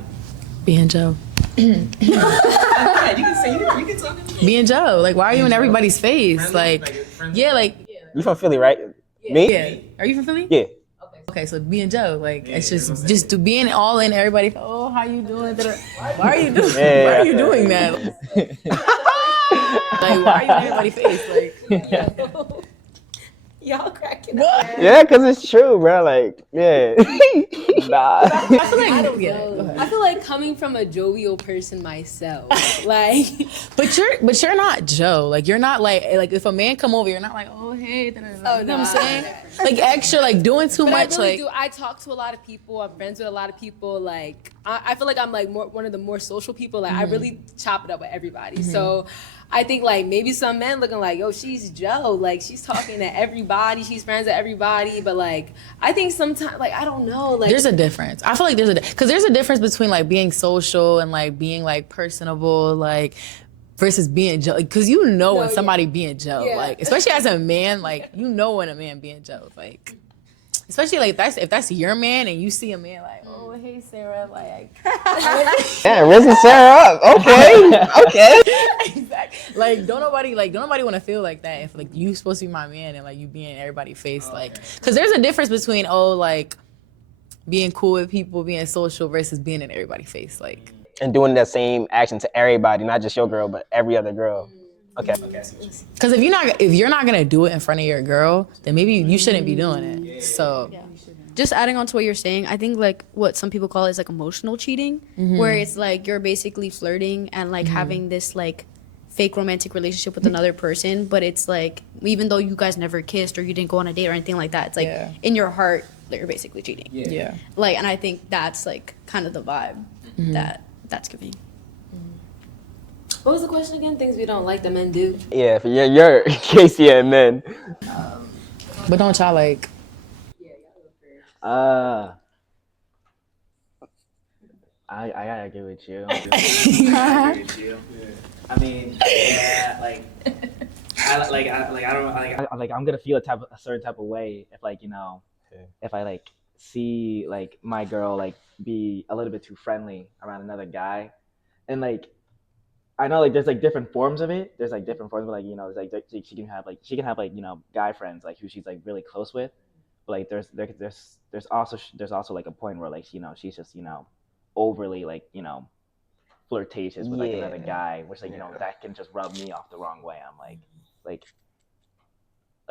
Being Joe. You can say you can talk. Being Joe. Like, why are you in everybody's face? Like, yeah, like. You from Philly, right? Yeah. Me? Yeah. Are you from Philly? Yeah. Okay, so being Joe, like it's just to being all in everybody. Oh, how you doing? Why are you doing? Why are you doing that? Like, why are you in everybody's face? Like. Y'all cracking up. Yeah, because it's true, bro. Like, yeah. Nah. I feel like coming from a jovial person myself, like. But you're not Joe. Like you're not like if a man come over, you're not like, oh hey. You know what I'm saying? Like extra, like doing too much. I really do. I talk to a lot of people. I'm friends with a lot of people. Like I feel like I'm like one of the more social people. Like I really chop it up with everybody. So. I think like maybe some men looking like, yo, she's Joe. Like she's talking to everybody. She's friends with everybody. But like, I think sometimes, like, I don't know. Like there's a difference. I feel like because there's a difference between like being social and like being like personable, like versus being Joe. Because you know when somebody being Joe, like especially as a man, like you know when a man being Joe, like. Especially like if that's your man and you see a man like, oh hey Sarah, like yeah, raising Sarah up. Okay. Exactly. Like don't nobody want to feel like that if like you supposed to be my man and like you being in everybody's face, like because there's a difference between like being cool with people, being social versus being in everybody's face, like and doing that same action to everybody, not just your girl but every other girl. Okay. Because if you're not gonna do it in front of your girl, then maybe you shouldn't be doing it. So, just adding on to what you're saying, I think like what some people call is like emotional cheating, where it's like you're basically flirting and like having this like fake romantic relationship with another person, but it's like even though you guys never kissed or you didn't go on a date or anything like that, it's like in your heart that you're basically cheating. Yeah. Like, and I think that's like kind of the vibe that's giving. What was the question again? Things we don't like that men do? Yeah, for your Casey and men. But don't y'all like? I gotta agree with you. I agree with you. I mean, yeah, I'm gonna feel a certain type of way if if I see my girl be a little bit too friendly around another guy, and I know there's different forms of it. There's different forms, but she can have guy friends who she's really close with, but there's also a point where she's just overly flirtatious with another guy, which that can just rub me off the wrong way. I'm like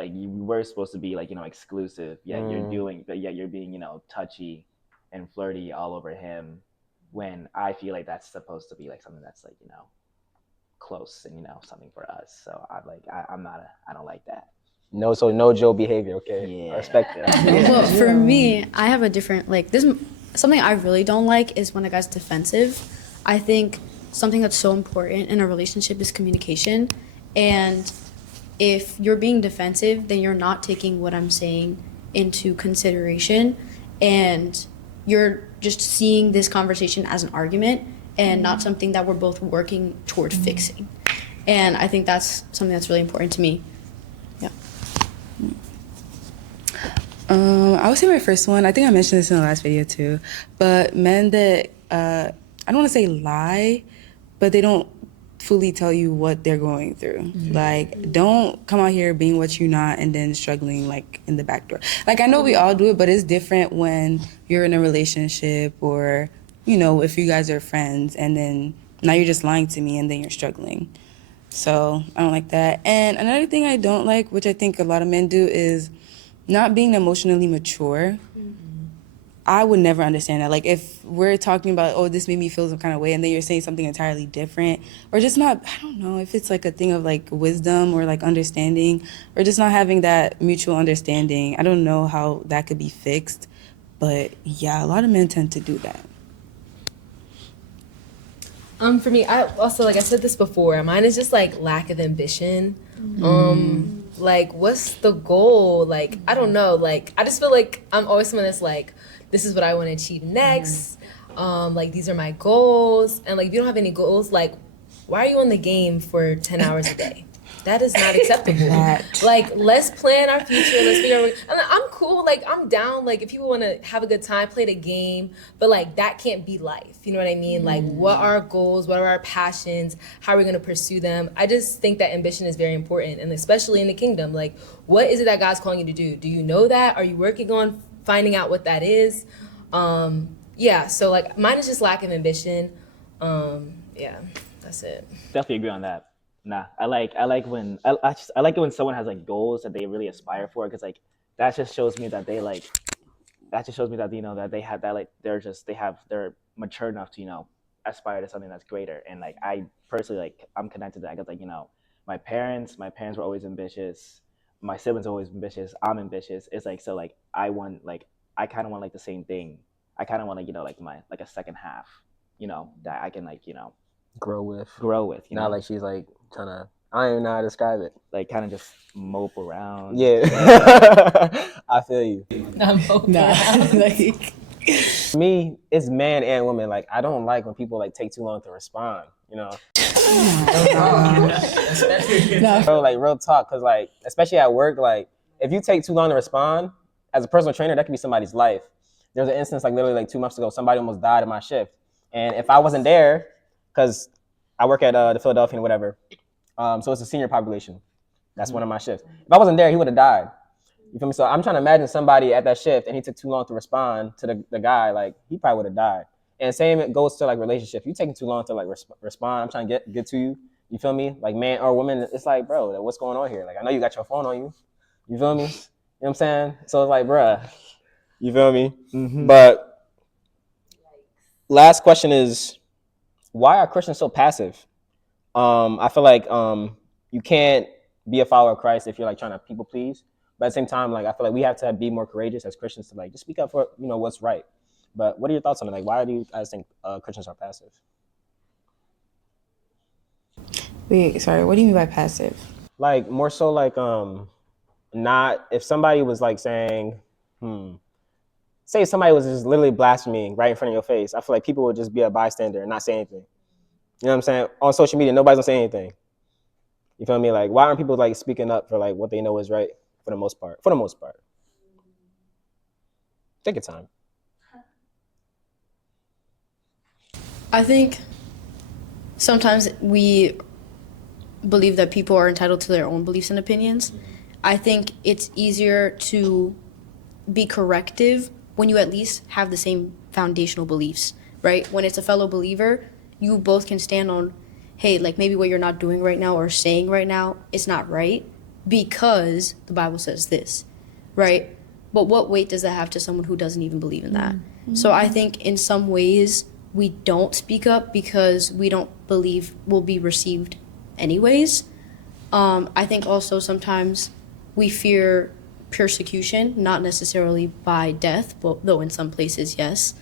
you were supposed to be exclusive, yet you're being touchy and flirty all over him, when I feel that's supposed to be something that's close and something for us. So I don't like that. No, so no Joe behavior. Okay, Yeah. I respect it. Well, for me, I have a different this. Something I really don't like is when a guy's defensive. I think something that's so important in a relationship is communication, and if you're being defensive, then you're not taking what I'm saying into consideration, and you're just seeing this conversation as an argument and not something that we're both working toward fixing. And I think that's something that's really important to me. Yeah. I would say my first one, I think I mentioned this in the last video too, but men that, I don't want to say lie, but they don't fully tell you what they're going through. Don't come out here being what you're not and then struggling in the back door. I know we all do it, but it's different when you're in a relationship or, if you guys are friends and then now you're just lying to me and then you're struggling. So I don't like that. And another thing I don't like, which I think a lot of men do, is not being emotionally mature. I would never understand that. If we're talking about, oh, this made me feel some kind of way, and then you're saying something entirely different, or just not, I don't know if it's a thing of wisdom or understanding, or just not having that mutual understanding. I don't know how that could be fixed, but yeah, a lot of men tend to do that. For me, I also, I said this before, mine is just lack of ambition. What's the goal? I don't know. I just feel I'm always someone that's this is what I want to achieve next. These are my goals. And if you don't have any goals, why are you on the game for 10 hours a day? That is not acceptable. Let's plan our future. Let's figure out. And I'm cool. I'm down. If people want to have a good time, play the game. But that can't be life. You know what I mean? What are our goals? What are our passions? How are we going to pursue them? I just think that ambition is very important, and especially in the kingdom. What is it that God's calling you to do? Do you know that? Are you working on finding out what that is? Yeah. So mine is just lack of ambition. Yeah, that's it. Definitely agree on that. Nah, I like it when someone has goals that they really aspire for, because that just shows me that they that they have that they're mature enough to aspire to something that's greater. And I personally I'm connected to that because my parents were always ambitious, my siblings are always ambitious, I'm ambitious. It's so I kind of want the same thing. I kind of want my a second half, that I can grow with. Not she's trying to, I don't even know how to describe it. Kind of just mope around. Yeah. I feel you. Me, it's man and woman. I don't like when people take too long to respond, Bro, real talk, because especially at work, if you take too long to respond, as a personal trainer, that could be somebody's life. There was an instance literally 2 months ago, somebody almost died in my shift. And if I wasn't there, because I work at the Philadelphia and whatever, so it's a senior population. That's one of my shifts. If I wasn't there, he would have died. You feel me? So I'm trying to imagine somebody at that shift and he took too long to respond to the guy, he probably would have died. And same it goes to relationship. You taking too long to respond, I'm trying to get to you. You feel me? Man or woman, it's bro, what's going on here? I know you got your phone on you. You feel me? You know what I'm saying? So it's bruh, you feel me? Mm-hmm. But last question is, why are Christians so passive? I feel you can't be a follower of Christ if you're trying to people please. But at the same time, I feel we have to be more courageous as Christians to just speak up for what's right. But what are your thoughts on it? Why do you guys think Christians are passive? Wait, sorry. What do you mean by passive? Like more so like not if somebody was like saying, say somebody was just literally blaspheming right in front of your face, I feel like people would just be a bystander and not say anything. You know what I'm saying? On social media, nobody's gonna say anything. You feel me? Like, why aren't people like speaking up for like what they know is right for the most part? For the most part. Take your time. I think sometimes we believe that people are entitled to their own beliefs and opinions. I think it's easier to be corrective when you at least have the same foundational beliefs, right? When it's a fellow believer, you both can stand on, hey, like maybe what you're not doing right now or saying right now is not right because the Bible says this, right? But what weight does that have to someone who doesn't even believe in that? So I think in some ways we don't speak up because we don't believe we'll be received anyways. I think also sometimes we fear persecution, not necessarily by death, but though in some places, yes.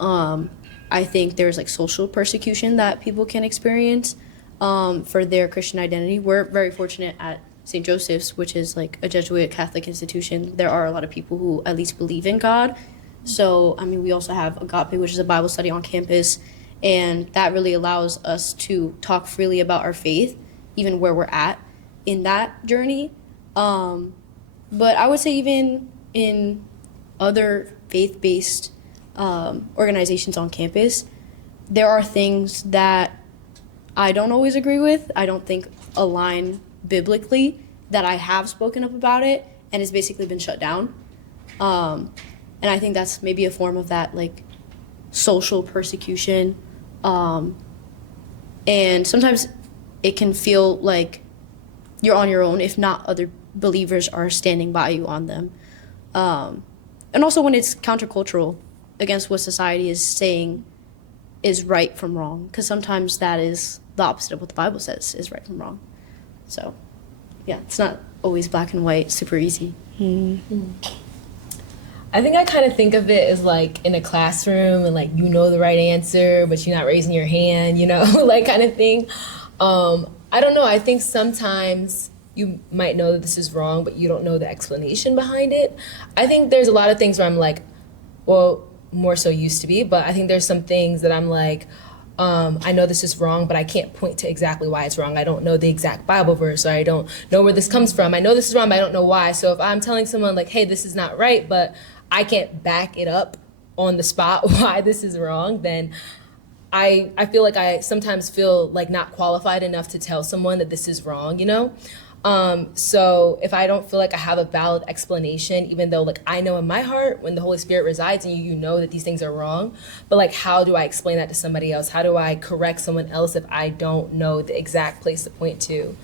I think there's like social persecution that people can experience for their Christian identity. We're very fortunate at St. Joseph's, which is like a Jesuit Catholic institution. There are a lot of people who at least believe in God. So, I mean, we also have GODPOD, which is a Bible study on campus, and that really allows us to talk freely about our faith, even where we're at in that journey. But I would say even in other faith-based organizations on campus, there are things that I don't always agree with, I don't think align biblically, that I have spoken up about it, and it's basically been shut down. And I think that's maybe a form of that, like, social persecution. And sometimes it can feel like you're on your own if not other believers are standing by you on them. And also when it's countercultural against what society is saying is right from wrong, because sometimes that is the opposite of what the Bible says is right from wrong. So, yeah, it's not always black and white, super easy. I think I kind of think of it as like in a classroom and like you know the right answer, but you're not raising your hand, you know, like kind of thing. I don't know. I think sometimes you might know that this is wrong, but you don't know the explanation behind it. I think there's a lot of things where I'm like, well, more so used to be, but I think there's some things that I'm like, I know this is wrong, but I can't point to exactly why it's wrong. I don't know the exact Bible verse, or I don't know where this comes from. I know this is wrong, but I don't know why. So if I'm telling someone like, hey, this is not right, but I can't back it up on the spot why this is wrong, then I feel like I sometimes feel like not qualified enough to tell someone that this is wrong, you know? So if I don't feel like I have a valid explanation, even though like I know in my heart when the Holy Spirit resides in you, you know that these things are wrong, but like how do I explain that to somebody else? How do I correct someone else if I don't know the exact place to point to?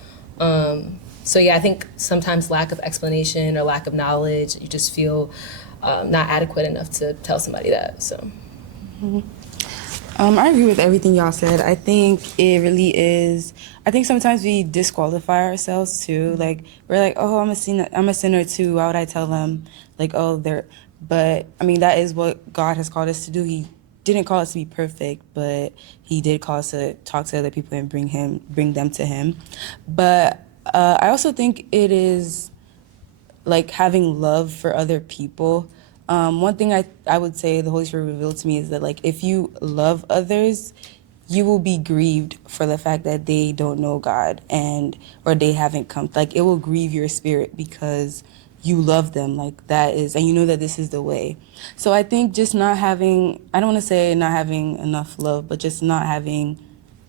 So yeah, I think sometimes lack of explanation or lack of knowledge, you just feel not adequate enough to tell somebody that, so. I agree with everything y'all said. I think it really is. I think sometimes we disqualify ourselves too. Like we're like, oh, I'm a sinner too. Why would I tell them? Like, oh, they're. But I mean, that is what God has called us to do. He didn't call us to be perfect, but He did call us to talk to other people and bring them to Him. But I also think it is like having love for other people. One thing I would say the Holy Spirit revealed to me is that like if you love others, you will be grieved for the fact that they don't know God or they haven't come. Like it will grieve your spirit because you love them like that is, and you know that this is the way. So I think just not having, I don't want to say not having enough love, but just not having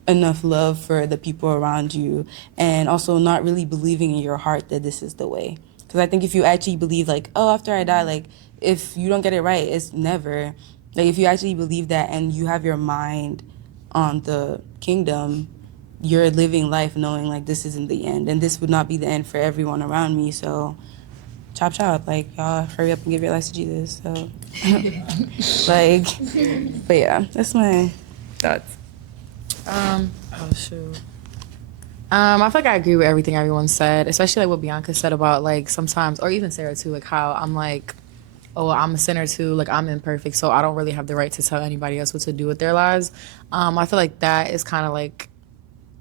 enough love for the people around you, and also not really believing in your heart that this is the way. Because I think if you actually believe like, oh, after I die, like if you don't get it right, it's never. Like if you actually believe that and you have your mind on the kingdom, you're living life knowing like this isn't the end, and this would not be the end for everyone around me. So chop chop, like y'all hurry up and give your lives to Jesus. So like, but yeah, that's my thoughts. Oh shoot. I feel like I agree with everything everyone said, especially like what Bianca said about like sometimes, or even Sarah too, like how I'm like, oh, I'm a sinner too, like I'm imperfect, so I don't really have the right to tell anybody else what to do with their lives. I feel like that is kind of like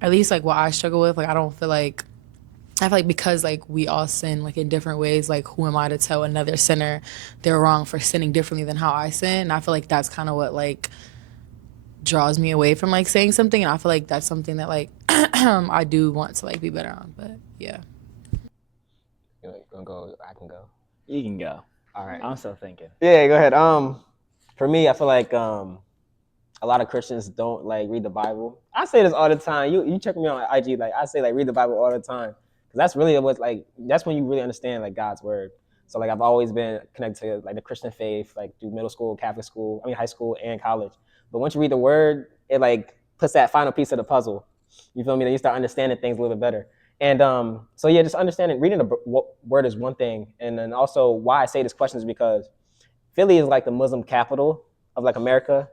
at least like what I struggle with, like I feel like because like we all sin like in different ways, like who am I to tell another sinner they're wrong for sinning differently than how I sin? And I feel like that's kind of what like draws me away from like saying something, and I feel like that's something that like I do want to like be better on. But yeah. You gonna go? I can go. You can go. All right. I'm still thinking. Yeah, go ahead. For me, I feel like a lot of Christians don't like read the Bible. I say this all the time. You check me on IG, like I say like read the Bible all the time, because that's really what like that's when you really understand like God's word. So like I've always been connected to like the Christian faith, like through middle school, Catholic school, high school and college. But once you read the word, it like puts that final piece of the puzzle. You feel me? Then you start understanding things a little bit better. And so yeah, just understanding, reading the word is one thing. And then also why I say this question is because Philly is like the Muslim capital of like America.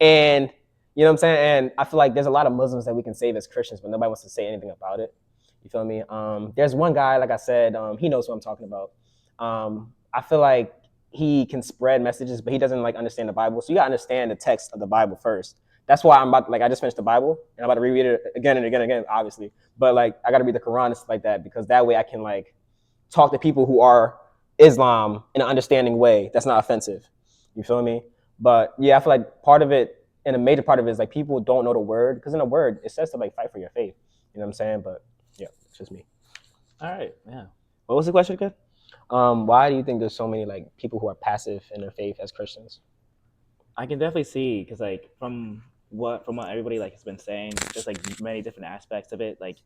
And you know what I'm saying? And I feel like there's a lot of Muslims that we can save as Christians, but nobody wants to say anything about it. You feel me? There's one guy, like I said, he knows what I'm talking about. I feel like he can spread messages, but he doesn't like understand the Bible. So you gotta understand the text of the Bible first. That's why I just finished the Bible and I'm about to reread it again and again and again, obviously. But like, I gotta read the Quran and stuff like that, because that way I can like talk to people who are Islam in an understanding way that's not offensive. You feel me? But yeah, I feel like part of it, and a major part of it is like people don't know the word, because in the word it says to like fight for your faith. You know what I'm saying? But yeah, it's just me. All right, yeah. What was the question again? Why do you think there's so many like people who are passive in their faith as Christians? I can definitely see, because like from what everybody like has been saying, there's like many different aspects of it. Like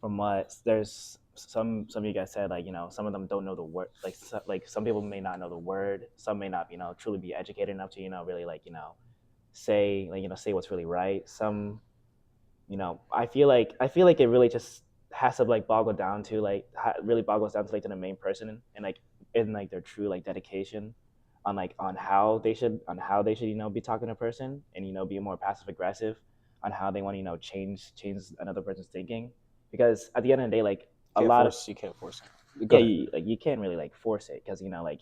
from what there's some of you guys said, like, you know, some of them don't know the word, like some people may not know the word, some may not, you know, truly be educated enough to, you know, really like, you know, say what's really right. Some, you know, I feel like it really just has to like boggles down to like to the main person, and like in like their true like dedication on how they should you know be talking to a person, and you know be more passive aggressive on how they want to, you know, change another person's thinking. Because at the end of the day, like you can't force it. You can't really like force it, because, you know, like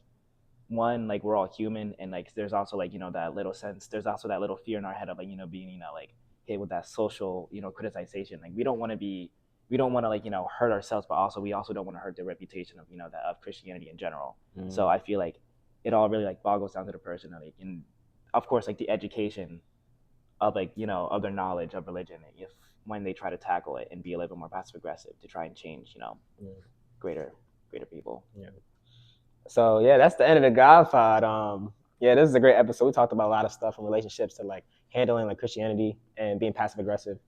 one, like we're all human, and like there's also like, you know, there's also that little fear in our head of like, you know, being, you know, like hit with that social, you know, criticization. Like we don't want to like, you know, hurt ourselves, but also we also don't want to hurt the reputation of, you know, of Christianity in general. Mm-hmm. So I feel like it all really like boggles down to the person, like, and of course like the education of like, you know, of their knowledge of religion, if when they try to tackle it and be a little bit more passive aggressive to try and change, you know, greater people. Yeah. So yeah, that's the end of the GODPOD. Yeah, this is a great episode. We talked about a lot of stuff from relationships to like handling like Christianity and being passive aggressive.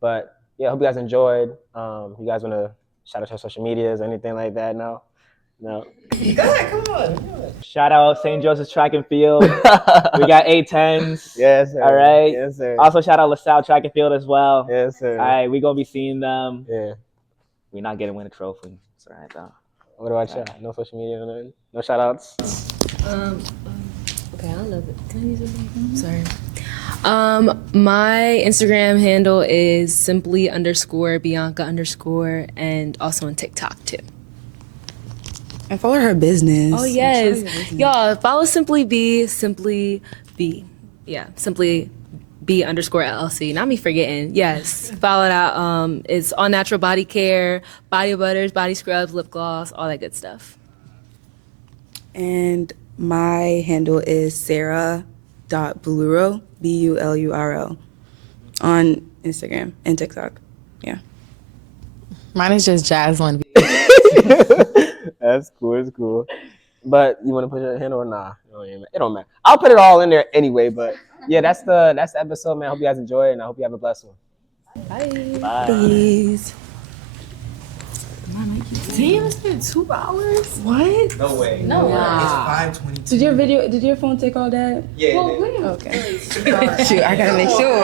But yeah, I hope you guys enjoyed. You guys want to shout out your social medias or anything like that? No. Go ahead, come on. Shout out St. Joseph's Track and Field. We got A10s. Yes, sir. All right. Yes, sir. Also shout out LaSalle Track and Field as well. Yes, sir. All right, we gonna be seeing them. Yeah. We're not getting win a trophy. It's all right though. What about you? No social media or nothing? No shout outs? Okay, I don't know. Can I use it? Sorry. My Instagram handle is simply_Bianca_, and also on TikTok too. And follow her business. Oh yes, y'all follow Simply B. Yeah, Simply B_LLC. Not me forgetting. Yes, follow it out. It's all natural body care, body butters, body scrubs, lip gloss, all that good stuff. And my handle is Sarah.Buluro, BULURO, on Instagram and TikTok. Yeah. Mine is just Jaslyn. That's cool. It's cool. But you want to put your handle or nah? It don't matter. I'll put it all in there anyway. But yeah, that's the episode, man. I hope you guys enjoy it, and I hope you have a blessed one. Bye. Bye. Peace. Damn, it's been 2 hours. What? No way. No. It's 5:22. Did your phone take all that? Yeah. Well, Okay. Shoot, I gotta make sure.